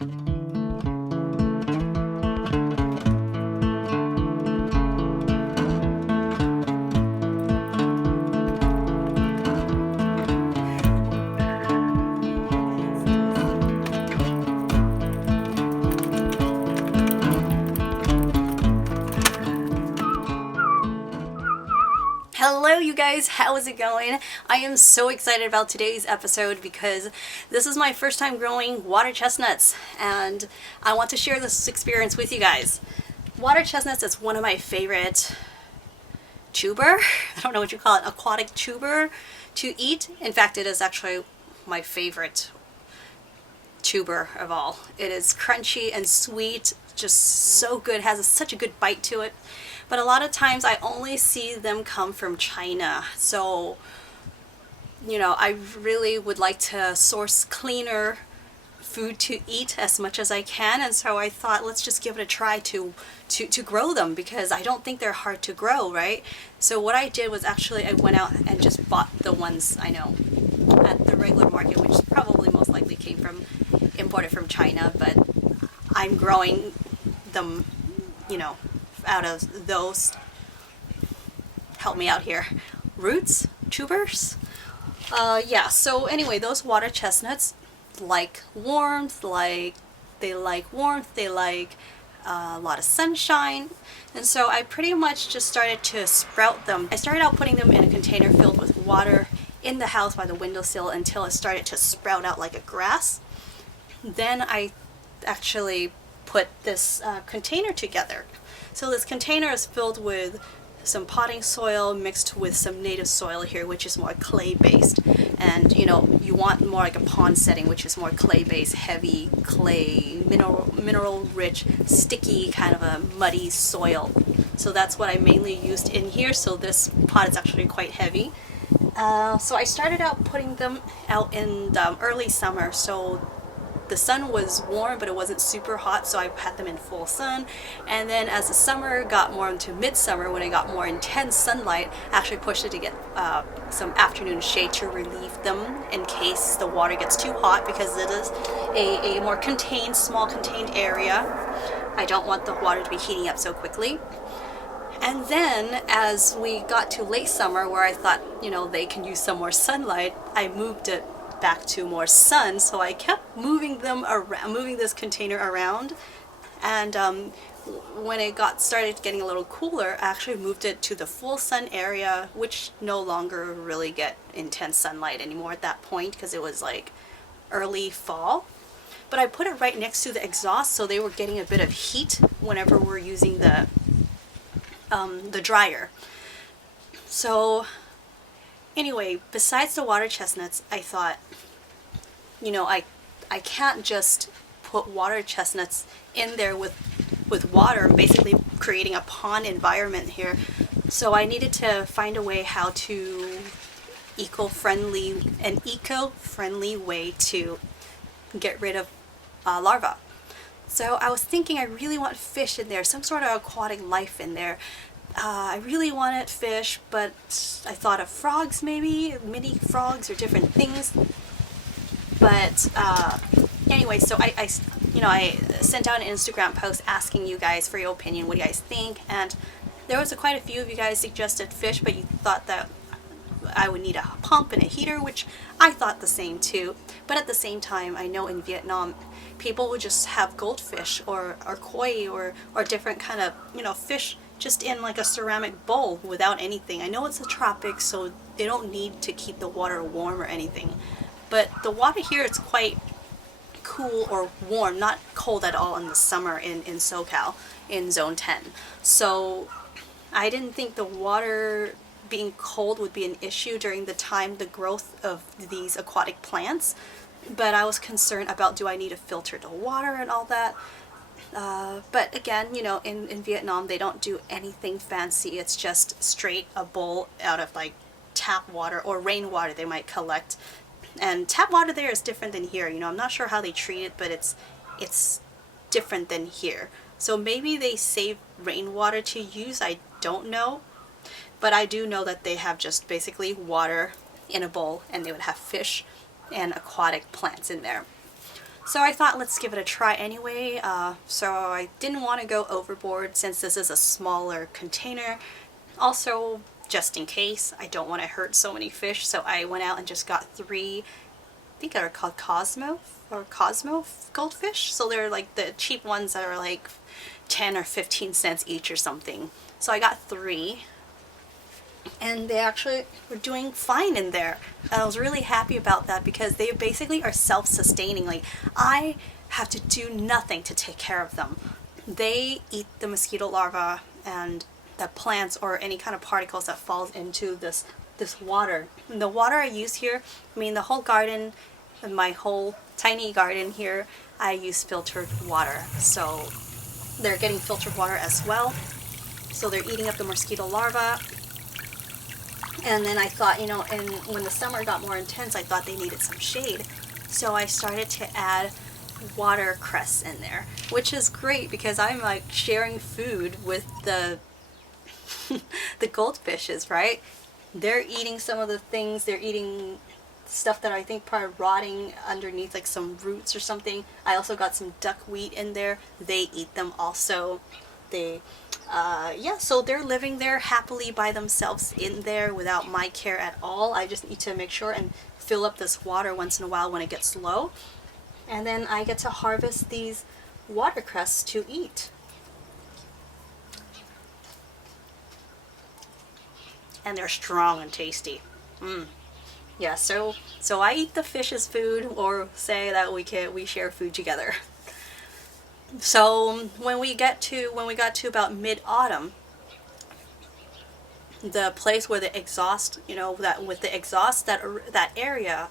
Hello you guys, how is it going? I am so excited about today's episode because this is my first time growing water chestnuts and I want to share this experience with you guys. Water chestnuts is one of my favorite tuber, I don't know what you call it, aquatic tuber to eat. In fact, it is actually my favorite tuber of all. It is crunchy and sweet, just so good, has such a good bite to it. But a lot of times I only see them come from China. So, you know, I really would like to source cleaner food to eat as much as I can. And so I thought, let's just give it a try to grow them, because I don't think they're hard to grow, right? So what I did was actually I went out and just bought the ones I know at the regular market, which probably most likely came from imported from China, but I'm growing them, you know, out of those, help me out here, roots, tubers. Yeah, so anyway, those water chestnuts like warmth, they like a lot of sunshine, and so I pretty much just started to sprout them. I started out putting them in a container filled with water in the house by the windowsill until it started to sprout out like a grass. Then I actually put this container together. So this container is filled with some potting soil mixed with some native soil here, which is more clay based. And you know, you want more like a pond setting, which is more clay based, heavy clay, mineral rich, sticky, kind of a muddy soil. So that's what I mainly used in here. So this pot is actually quite heavy. So I started out putting them out in the early summer. So the sun was warm, but it wasn't super hot, so I had them in full sun. And then as the summer got more into midsummer, when I got more intense sunlight, I actually pushed it to get some afternoon shade to relieve them in case the water gets too hot, because it is a more contained, small contained area. I don't want the water to be heating up so quickly. And then as we got to late summer, where I thought, you know, they can use some more sunlight, I moved it back to more sun. So I kept moving them around, moving this container around, and when it started getting a little cooler, I actually moved it to the full sun area, which no longer really get intense sunlight anymore at that point, because it was like early fall. But I put it right next to the exhaust, so they were getting a bit of heat whenever we're using the dryer. So anyway, besides the water chestnuts, I thought, you know, I can't just put water chestnuts in there with water, basically creating a pond environment here. So I needed to find a way how to eco-friendly way to get rid of larvae. So I was thinking, I really want fish in there, some sort of aquatic life in there. I really wanted fish, but I thought of frogs, maybe mini frogs or different things. But anyway, so I sent out an Instagram post asking you guys for your opinion, what do you guys think? And there was quite a few of you guys suggested fish, but you thought that I would need a pump and a heater, which I thought the same too. But at the same time, I know in Vietnam, people would just have goldfish or koi or different kind of, you know, fish just in like a ceramic bowl without anything. I know it's a tropic, so they don't need to keep the water warm or anything. But the water here is quite cool or warm, not cold at all in the summer in SoCal, in Zone 10. So I didn't think the water being cold would be an issue during the growth of these aquatic plants. But I was concerned about, do I need to filter the water and all that? But again, you know, in Vietnam, they don't do anything fancy. It's just straight a bowl out of like tap water or rainwater they might collect. And tap water there is different than here. You know, I'm not sure how they treat it, but it's different than here. So maybe they save rainwater to use. I don't know. But I do know that they have just basically water in a bowl, and they would have fish and aquatic plants in there. So I thought let's give it a try anyway. So I didn't want to go overboard since this is a smaller container. Also, just in case, I don't want to hurt so many fish, so I went out and just got 3, I think they're called Cosmo goldfish. So they're like the cheap ones that are like 10 or 15 cents each or something. So I got 3. And they actually were doing fine in there. And I was really happy about that because they basically are self-sustaining. Like, I have to do nothing to take care of them. They eat the mosquito larvae and the plants or any kind of particles that falls into this water. And the water I use here, I mean the whole garden, my whole tiny garden here, I use filtered water. So they're getting filtered water as well. So they're eating up the mosquito larvae. And then I thought, you know, and when the summer got more intense, I thought they needed some shade. So I started to add watercress in there, which is great because I'm like sharing food with the the goldfishes, right? They're eating some of the things, they're eating stuff that I think probably rotting underneath, like some roots or something. I also got some duckweed in there. They eat them also. They yeah, so they're living there happily by themselves in there without my care at all. I just need to make sure and fill up this water once in a while when it gets low. And then I get to harvest these watercress to eat. And they're strong and tasty. Yeah, so I eat the fish's food, or say that we share food together. So when we got to about mid-autumn, the place where the exhaust, you know, that with the exhaust, that area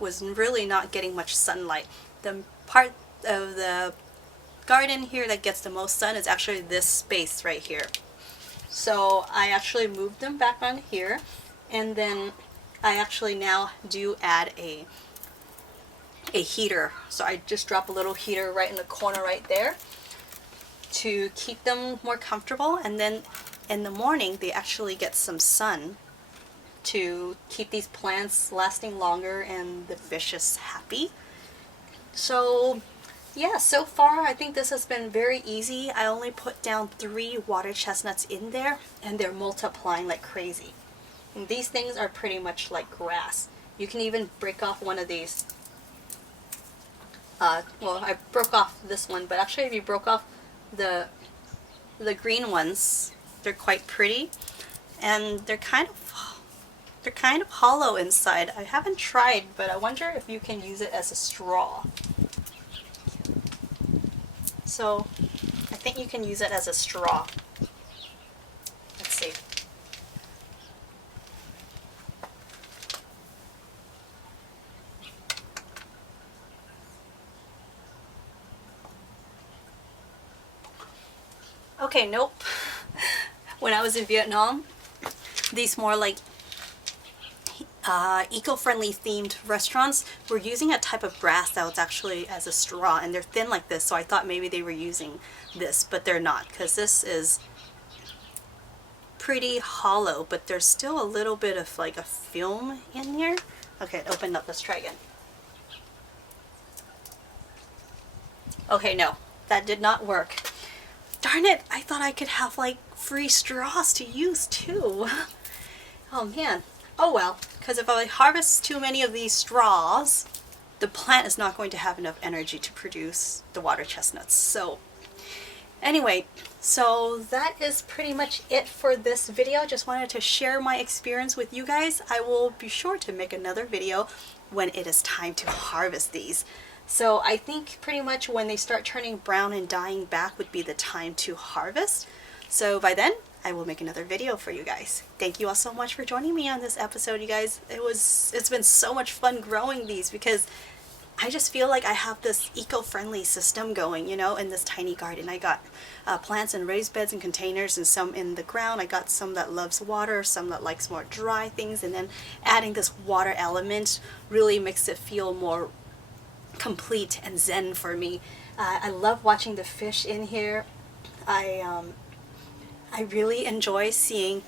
was really not getting much sunlight. The part of the garden here that gets the most sun is actually this space right here. So I actually moved them back on here, and then I actually now do add a heater. So I just drop a little heater right in the corner right there to keep them more comfortable, and then in the morning they actually get some sun to keep these plants lasting longer and the fish is happy. So yeah, so far I think this has been very easy. I only put down 3 water chestnuts in there and they're multiplying like crazy. And these things are pretty much like grass. You can even break off one of these. Well, I broke off this one, but actually if you broke off the green ones, they're quite pretty, and they're kind of hollow inside. I haven't tried, but I wonder if you can use it as a straw. So I think you can use it as a straw. Let's see. Okay, nope. When I was in Vietnam, these more like eco-friendly themed restaurants were using a type of grass that was actually as a straw, and they're thin like this, so I thought maybe they were using this, but they're not, because this is pretty hollow, but there's still a little bit of like a film in here. Okay, it opened up. Let's try again. Okay, no, that did not work. Darn it, I thought I could have like free straws to use too. Oh man. Oh well, because if I harvest too many of these straws, the plant is not going to have enough energy to produce the water chestnuts. So anyway, so that is pretty much it for this video. Just wanted to share my experience with you guys. I will be sure to make another video when it is time to harvest these. So I think pretty much when they start turning brown and dying back would be the time to harvest. So by then, I will make another video for you guys. Thank you all so much for joining me on this episode, you guys. It's been so much fun growing these because I just feel like I have this eco-friendly system going, you know, in this tiny garden. I got plants in raised beds and containers and some in the ground. I got some that loves water, some that likes more dry things, and then adding this water element really makes it feel more complete and zen for me. I love watching the fish in here. I really enjoy seeing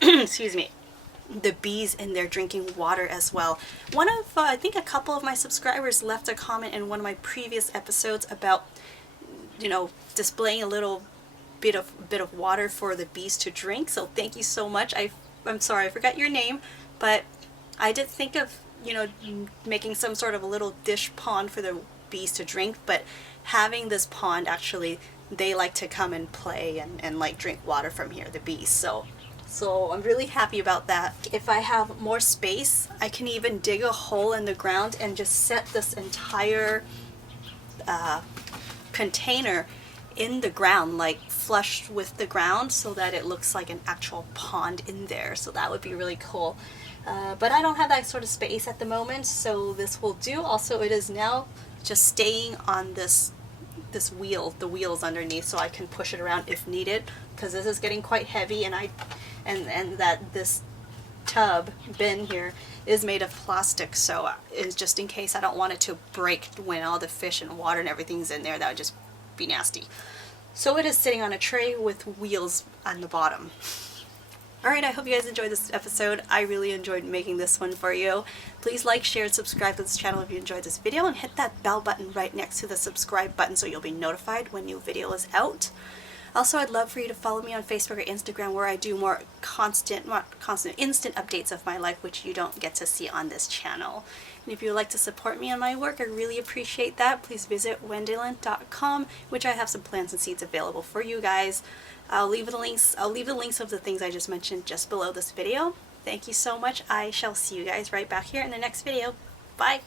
excuse me, the bees in there drinking water as well. One of, I think a couple of my subscribers left a comment in one of my previous episodes about, you know, displaying a little bit of water for the bees to drink. So thank you so much. I'm sorry, I forgot your name, but I did think of, you know, making some sort of a little dish pond for the bees to drink, but having this pond, actually, they like to come and play and like drink water from here, the bees. So I'm really happy about that. If I have more space, I can even dig a hole in the ground and just set this entire container in the ground, like flush with the ground, so that it looks like an actual pond in there. So that would be really cool. But I don't have that sort of space at the moment, so this will do. Also, it is now just staying on this wheel, the wheels underneath, so I can push it around if needed, because this is getting quite heavy, and that this tub bin here is made of plastic, so is just in case I don't want it to break when all the fish and water and everything's in there. That would just be nasty. So it is sitting on a tray with wheels on the bottom. Alright, I hope you guys enjoyed this episode. I really enjoyed making this one for you. Please like, share, and subscribe to this channel if you enjoyed this video, and hit that bell button right next to the subscribe button so you'll be notified when new video is out. Also, I'd love for you to follow me on Facebook or Instagram, where I do more instant updates of my life, which you don't get to see on this channel. And if you would like to support me on my work, I really appreciate that. Please visit wendelin.com, which I have some plants and seeds available for you guys. I'll leave the links of the things I just mentioned just below this video. Thank you so much. I shall see you guys right back here in the next video. Bye!